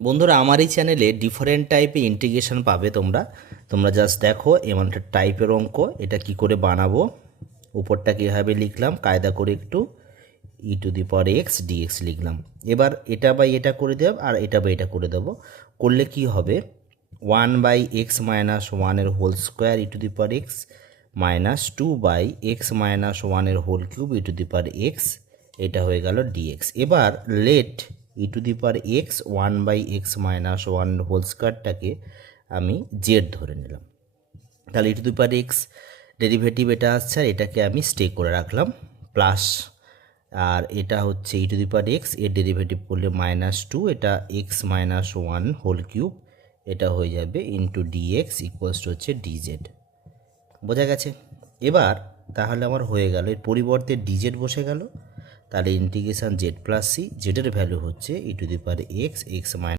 বন্ধুরা, আমার এই চ্যানেলে ডিফারেন্ট টাইপের ইন্টিগ্রেশন পাবে। তোমরা জাস্ট দেখো এমন একটা টাইপের অঙ্ক, এটা কি করে বানাবো। উপরটা কীভাবে লিখলাম কায়দা করে একটু e⁻x dx লিখলাম। এবার এটা বাই এটা করে দেব আর এটা বাই এটা করে দেব। করলে কি হবে, 1/x - 1 এর whole square e⁻x minus 2/x - 1 এর হোল কিউব e⁻x, এটা হয়ে গেল dx। এবার লেট e⁻x 1/x - 1 হোল স্কোয়ারটাকে আমি জেড ধরে নিলাম। তাহলে e⁻x ডেরিভেটিভ এটা আসছে আর এটাকে আমি স্টে করে রাখলাম প্লাস, আর এটা হচ্ছে e⁻x এর ডেরিভেটিভ করলে -2, এটা x - 1 হোল কিউব, এটা হয়ে যাবে ইন্টু dx ইকুয়ালস টু হচ্ছে dz। বোঝা গেছে? এবার তাহলে আমার হয়ে গেল, এর পরিবর্তে dz বসে গেল। তাহলে ইন্টিগ্রেশন জেড প্লাস সি, জেডের ভ্যালু হচ্ছে e⁻x x -